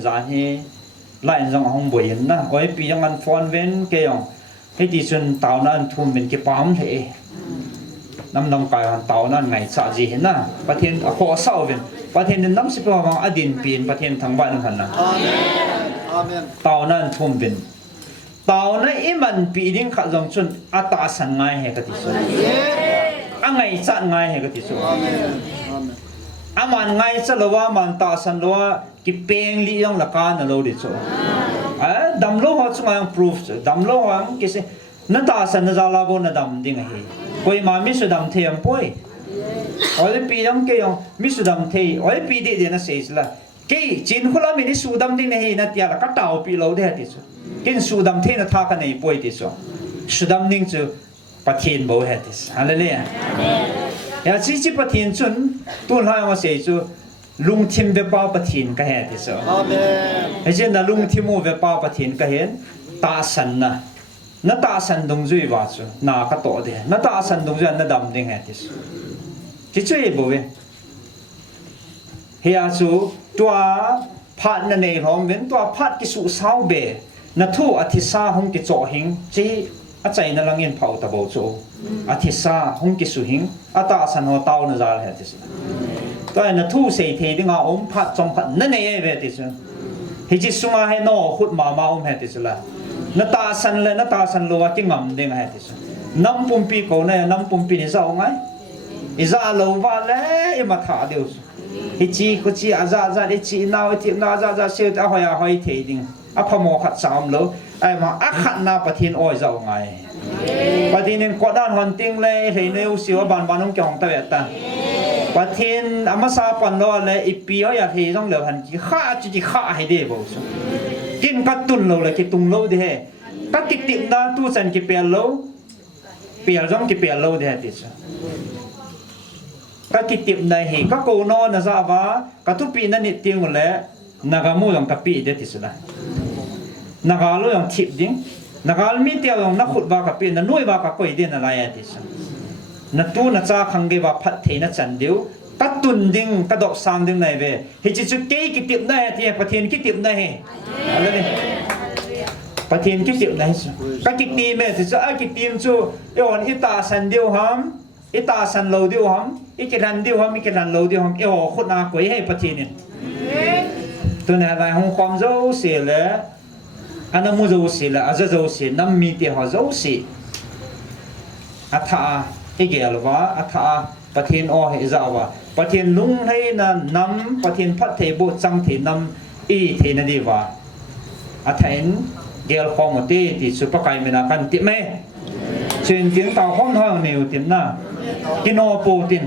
giá he lại rằng không bồi na ôi bị yang ăn phòn ven cái yang cái tí xuân tàu nó ăn thum bên cái bám thế năm cái ăn tàu nó ngày sợ gì hết naประเทศhọ sau venประเทศนั้นน้ำสิบกว่าวังอดินปีนประเทศทางบ้านนั่นนะตาวนั้นทุ่มเป็นตาวนั้นอีมันปีดิ้งขัดจงชนอัตตาสันง่ายให้กติสุอังไงสันง่ายให้กติสุอามันง่ายสละว่ามันตาสันละว่ากิเปงลียงละการนั่นเราดิสุดำโลหัวสมัยพรูฟดำโลหัวกิสินั่นตาสันนั่นจะลาบนั่นดำดิ้งให้คุยมามิสุดำเทียมป่วยโอ้ยปียังเกี่ยงมิสุดำเทียโอ้ยปีเดียนะเสียละกี่จีนคนละมินิสุดำดิ้งให้นัดยาละก็เต่าปีเราได้ดิสุกินสุดำเทียนท่ากันในป่วยดิสุสุดำดิ้งจะปะเทียนบ่าวดิสฮาเลลูยาอย่าชี้ปะเทียนจนตัวเราว่าเสียจูลุงทิมเวป้าปะเทียนก็เห็นดิสุเฮ้ยเช่นนั้นลุงทิมเวป้าปะเทียนก็เห็นตาสันนะนั่นตาสันดงจุยว่าจูน่าก็โตเดียนั่นตาสันดงจุยนั่นดำดิ้งเห็นดิสุที่ช่วยบ่าวเฮียจูตัวพัดนั่นเองผมเป็นตัวพัดกิสุสาวเบนัททูอธิสาหงกิโจหิงจีอาใจนั่นลังเงินเผาตะโบโจอธิสาหงกิสุหิงอาตาสันหัวเต้านั่นจะอะไรที่สุดตัวนัททูเสียทีดึงเอาพัดจงพัดนั่นเองเวทีสุดฮิจิสุมาให้นอขุดมาเฮติสุดละนัตตาสันเลยนัตตาสันโลวะกิงำดึงเฮติสุดน้ำปุ่มปีโกเนี่ยน้ำปุ่มปีนี่จะเอาไงอิจาโลวะเลยอิมาถาเดียวฮิจิกุจิอาจารย์ฮิจินาวฮิจินาอาจารย์เสียแต่หอยหอยเทียดิงอาพโมขัดสามโลไอ้มาอักขัดนาปะเทียนอ้อยจะเอาไงปะเทียนกอดด้านหันติงเลยเห็นเอวเสียวบานน้องเกี่ยวของตะเวตาปะเทียนอามาซาปันโลเลยอีปีเขาอยากเห็นต้องเหลือหันจีข้าจีข้าให้ได้บ่สุกินกัดตุนโลเลยกิตุงโลเด้กัดกิตินาตู้สันกิเปียโลเปียจ้องกิเปียโลเด้ติสก็กิติบในเหก็โกนอนนะซาบะก็ทุกปีนั่นนี่เตียงหมดแล้วนากามูยังกับปีเด็ดที่สุดนะนากาลูยังทิบดิ้งนากาลมีเตียวยังนักขุดบากับปีนั่นนุ่ยบากับก้อยเด่นอะไรที่สุดนั่นตู้นั่นจ้าขังเกบาพัดเทนัจันเดียวกัดตุนดิ้งกระดกสางดิ้งในเวฮิจิจุเกยกิติบในที่ประเทศกิติบในอะไรนี่ประเทศกิติบในสุดก็กิติเมที่จะกิติมจูย้อนอิตาสันเดียวฮัมอิตาสันโลเดียวฮัมอีกรันเดียวฮัมอีกรันโลเดียวฮัมคนอาคุยให้ประเทศนี่ตัวนี้อะไรของความเจ้าเสียแล้วอันนั้นมูเจ้าเสียแล้วอาจจะเจ้าเสียน้ำมีเดียวเจ้าเสียอัฐาอีกอย่างว่าอัฐาประเทศอ้อให้เจ้าว่าประเทศลุงให้นั่นน้ำประเทศพัดเทบุจังเทน้ำอีเทนั่นดีว่าอัฐานเกี่ยวข้องกับที่ที่สุภาพไม่น่ากันติดไหมเช่นเตียงเต่าห้องห้องเหนียวติดน่ะกินโอปูติน